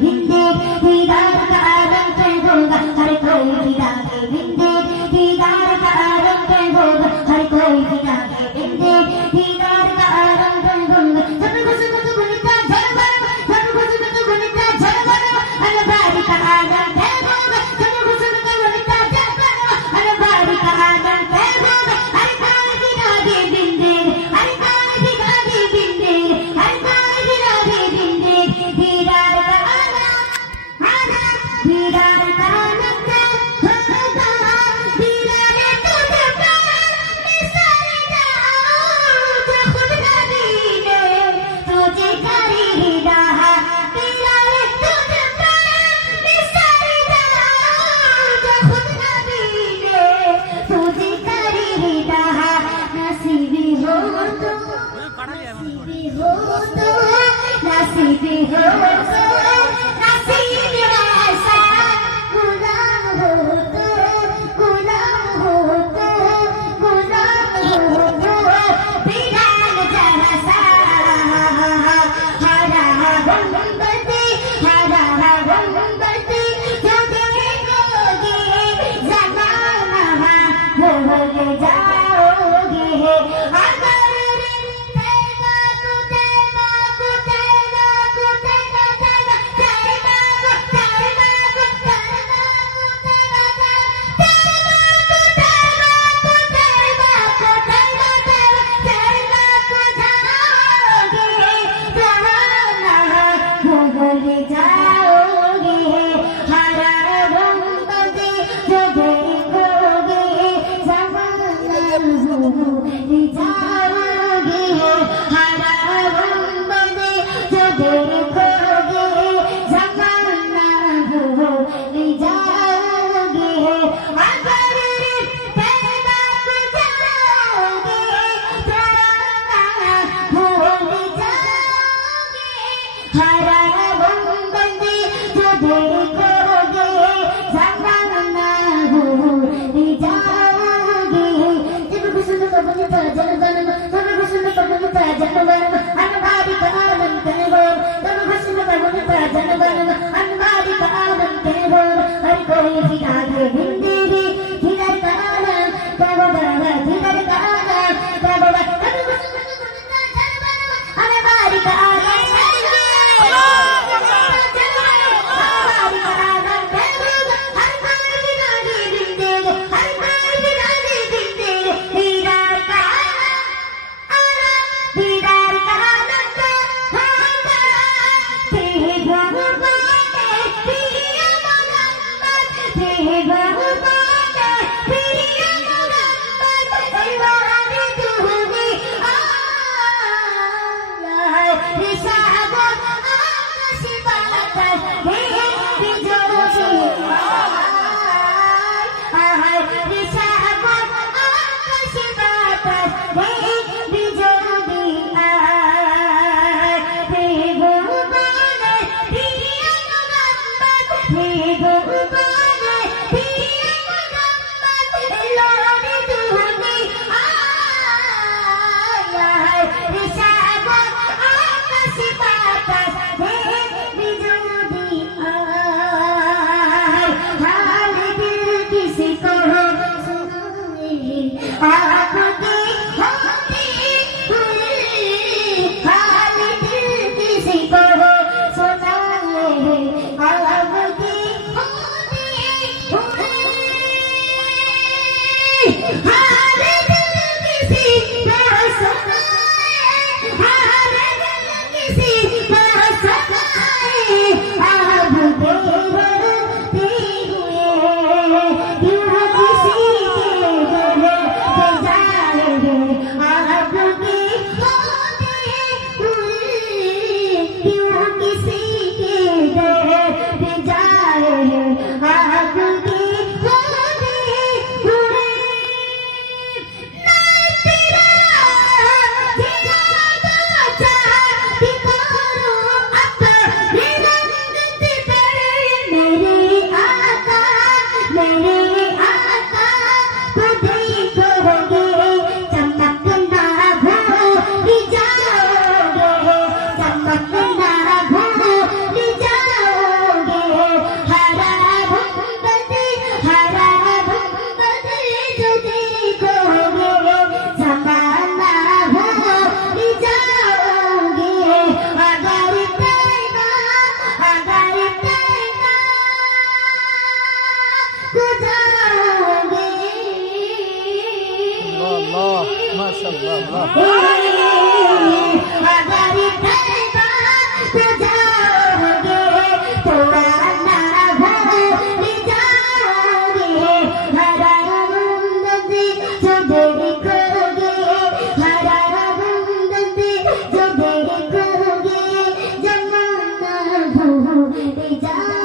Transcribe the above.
भिंदे दीदार का आलम पे होगा हर कोई फिदा के भिंदे दीदार का आलम पे होगा हर कोई फिदा के भिंदे दीदार का आलम पे होगा सब कुछ तो गुनता जलवन सब कुछ तो गुनता जलवन अनबारी का आलम पे होगा सब कुछ तो गुनता जलवन अनबारी का आलम पे होगा हर कोई फिदा के भिंदे हर कोई फिदा के भिंदे हर कोई फिदा के भिंदे दीदार का आलम दीदार का आलम पे होगा दीदार तुझे पाए मिसाल जाओ जो खुद नबी ने तुझे करी हिदायत दीदार तुझे पाए मिसाल जाओ जो खुद नबी ने तुझे करी हिदायत नसीबी हो तो नसीबी हो तो नसीबी हो तो नसीब ऐसा गुलाम हो तो गुलाम हो तो गुलाम हो तो बिलाल जैसा हरा गुंबदी जो देखोगे ज़माना भूल जाओगे अगर बेजान